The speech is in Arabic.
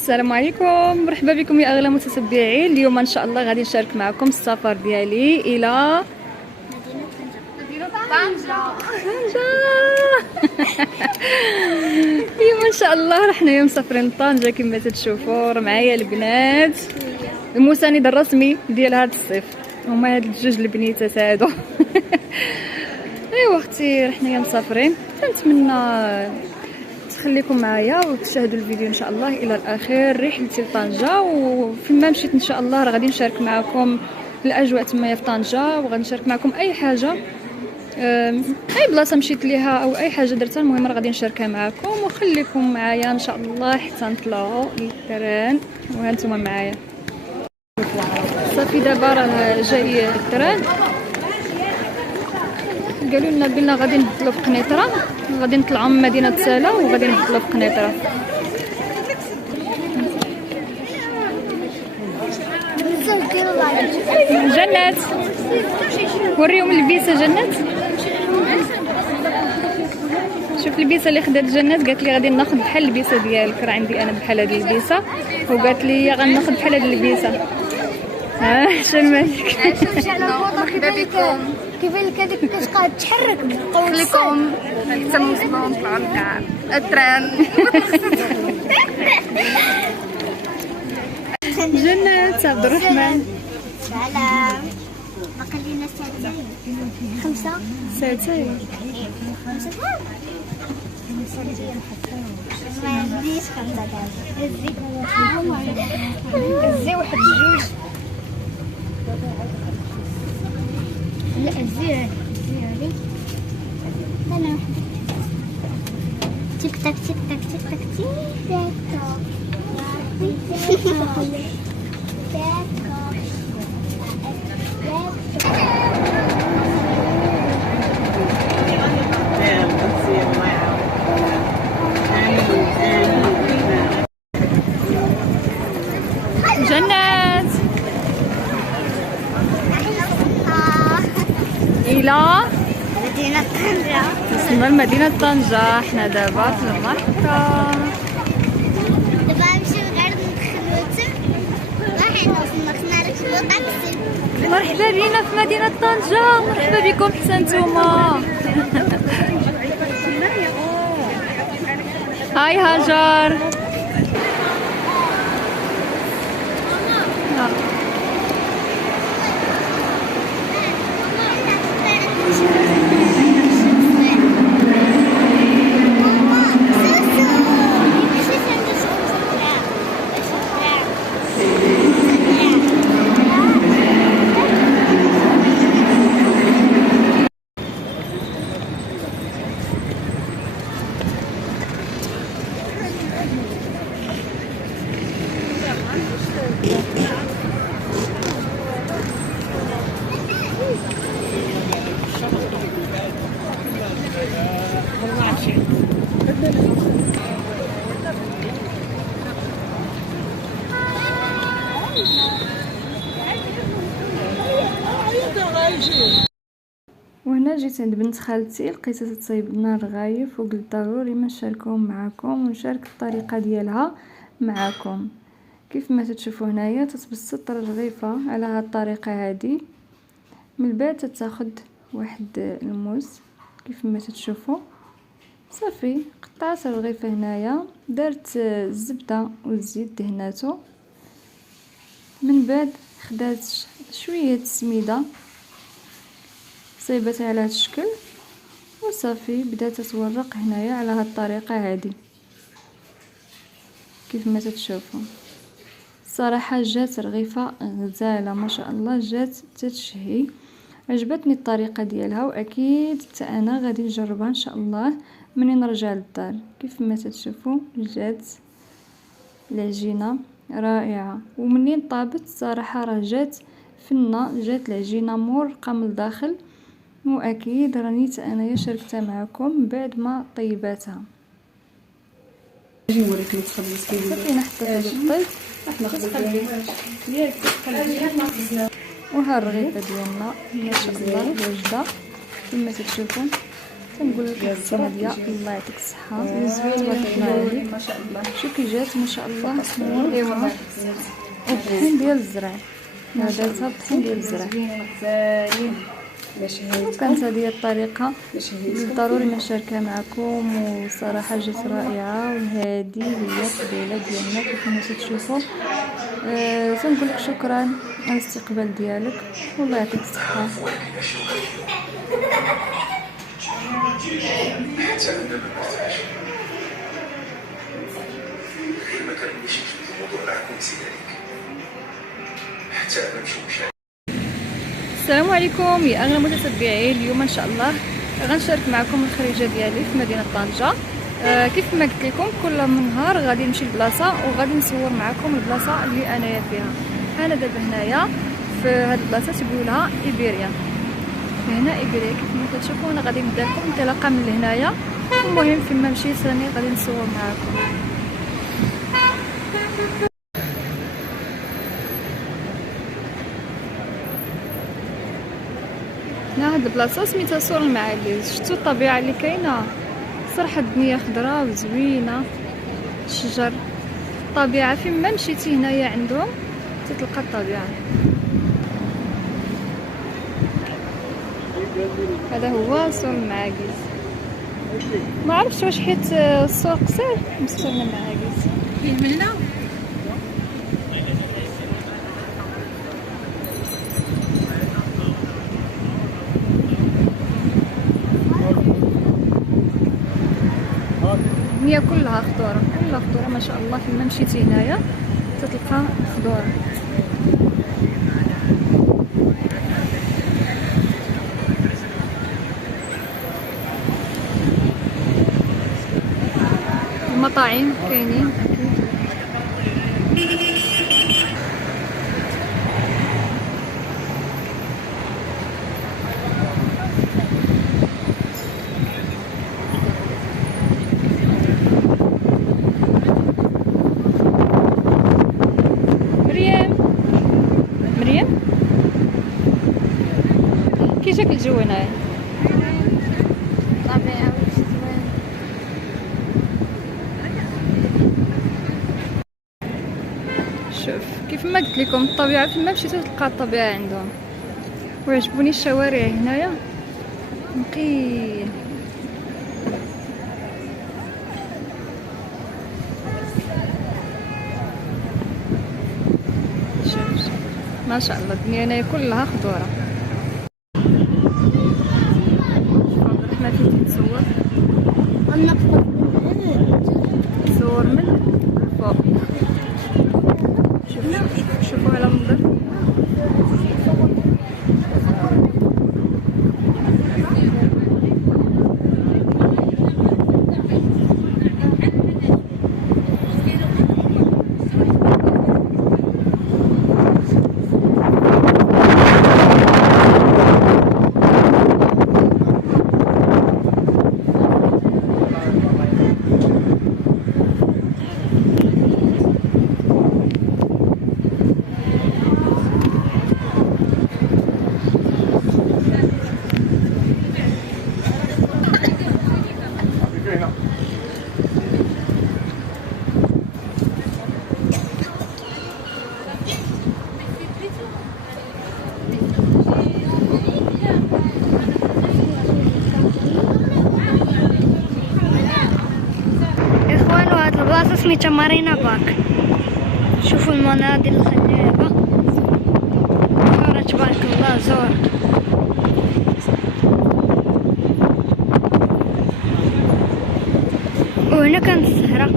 السلام عليكم، مرحبا بكم يا اغلى متتبعين. اليوم ان شاء الله غادي نشارك معكم السفر ديالي الى مدينه طنجة. اليوم ان شاء الله راه حنايا مسافرين لطنجة كما تتشوفوا. راه معايا البنات، المساند الرسمي ديال هذا الصيف هما هاد الجوج البنيتات هادو. ايوا اختي، راه حنايا مسافرين، كنتمنى تخليكم معايا وتشاهدوا الفيديو ان شاء الله الى الاخير. رحلتي لطنجة وفيما مشيت ان شاء الله راه غادي نشارك معكم الاجواء تمايا في طنجة، وغادي نشارك معكم اي حاجه، اي بلاصه مشيت ليها او اي حاجه درتها، المهم راه غادي نشاركها معكم. وخليكم معايا ان شاء الله حتى نطلعوا للتران. وهانتوما معايا صافي. دابا راه جاي التران، قالوا لنا بلي غادي نبدلوا في قنيطره، غادي نطلعوا من مدينه سالا وغادي نبدلوا في قنيطره. جنات، وريهم اللبيسه. جنات، شوف اللبيسه اللي خدات جنات. قالت لي غادي ناخذ بحال اللبيسه ديالك، راه عندي انا بحال هذه اللبيسه، وقالت لي غناخذ بحال هذه اللبيسه. ها شنو مالك؟ مرحبا بكم. كيفاش هذيك كتبقى تحرك بالقوه لكم حتى نوصلوا نطلعوا لكاع التران. جنات عبد الرحمن، على ما خلينا خمسة ساعتين. ما عنديش خمسة الزي واحد جوج. لا الزي هذه انا وحده. تيك تاك تيك تاك تيك تاك تيك جنات الى مدينة طنجة. وصلنا لمدينة طنجة. حنا دابا في المحطة. دابا نمشيو غير ندخلو تما، راح وصلنا خصنا نركبو طاكسي. مرحبا بينا في مدينة طنجة، مرحبا بكم حتى نتوما. هاي هاجر. وهنا جيت عند بنت خالتي، لقيتها تصايب لنا رغايف، وقلت ضروري ما نشاركهم معكم ونشارك الطريقه ديالها معكم. كيف ما تتشوفوا هنايا تتبسط الرغيفه على هذه الطريقه هذه. من بعد تتاخد واحد الموز كيف ما تتشوفوا. صافي قطعت الرغيفه هنايا، درت الزبده والزيت دهناتو. من بعد خدات شويه السميده صيبتها على هذا الشكل، وصافي بدات تورق هنايا على هذه الطريقه هذه كيف ما تتشوفوا. الصراحه جات رغيفه غزاله ما شاء الله، جات تتشهي. عجبتني الطريقه ديالها، واكيد حتى انا غادي نجربها ان شاء الله منين نرجع للدار. كيف ما تتشوفوا جات العجينه رائعه، ومنين طابت الصراحه راه جات فنه، جات العجينه مرقه من الداخل. واكيد راني انايا شاركتها معكم بعد ما طيباتها. نجي نوريك اللي تخلص فيه. صافي انا حطيتها بالطيب ياك وها الرغيفه ديالنا ما شاء الله واجده كما تشوفوا. كنقول لك اختي ناديه الله يعطيك الصحه زوينه عليك. ما شاء الله. شوف كي جات ما شاء الله موالفه الطحين ديال الزرع. هذا الطحين ديال الزرع غزالين. باش كانت هذه الطريقه ضروري نشاركها معكم، وصراحه جات رائعه. وهذه هي الطبيله ديالنا كيف ما تشوفوا. تنقول لك شكرا على الاستقبال ديالك والله يعطيك الصحه. حتى انا ما مرتاحش ما كنمشيش في الموضوع معكم سيدك حتى انا مشوش. السلام عليكم يا اغلى متتبعين. اليوم ان شاء الله غنشارك معكم الخريجه ديالي في مدينه طنجه. كيف ما قلت لكم كل نهار غادي نمشي لبلاصه وغادي نصور معكم البلاصه اللي انايا فيها. انا دابا هنايا في هذه البلاصه تيقولها ايبيريا. هنا ايبيريا كيف ما كتشوفوا. انا غادي نبدا لكم انطلاقه من لهنايا. المهم فيما مشيت راني غادي نصور معكم. هنا هاد البلاصه سميتها سور المعاليز. شفتوا الطبيعه اللي كاينه صراحه الدنيا خضراء وزوينه، الشجر، الطبيعه. فيما مشيتي هنايا عندهم تتلقى الطبيعه. هذا هو سور المعاكيز. ما عرفتش واش حيت السور قصير مسور المعاكيز فيه من هنا. الدنيا كلها خضوره، كلها خضوره ما شاء الله. فيما مشيتي هنايا تتلقى خضوره. المطاعم كاينين اكيد. مريم كي جاك الجو هنايا؟ طبيعة شوف كيف ما قلت لكم الطبيعه فيما مشيتو تلقى الطبيعه عندهم. وعجبوني الشوارع هنايا نقيين. شوف ما شاء الله الدنيا هنايا كلها خضوره. عبد الرحمن فين تصور؟ تصور من الفوق. شوفوا على المنظر. البلاصة سميتها مارينا باك. شوفوا المناظر الخلابة، تبارك الله زور. وهنا كانت الزهرة.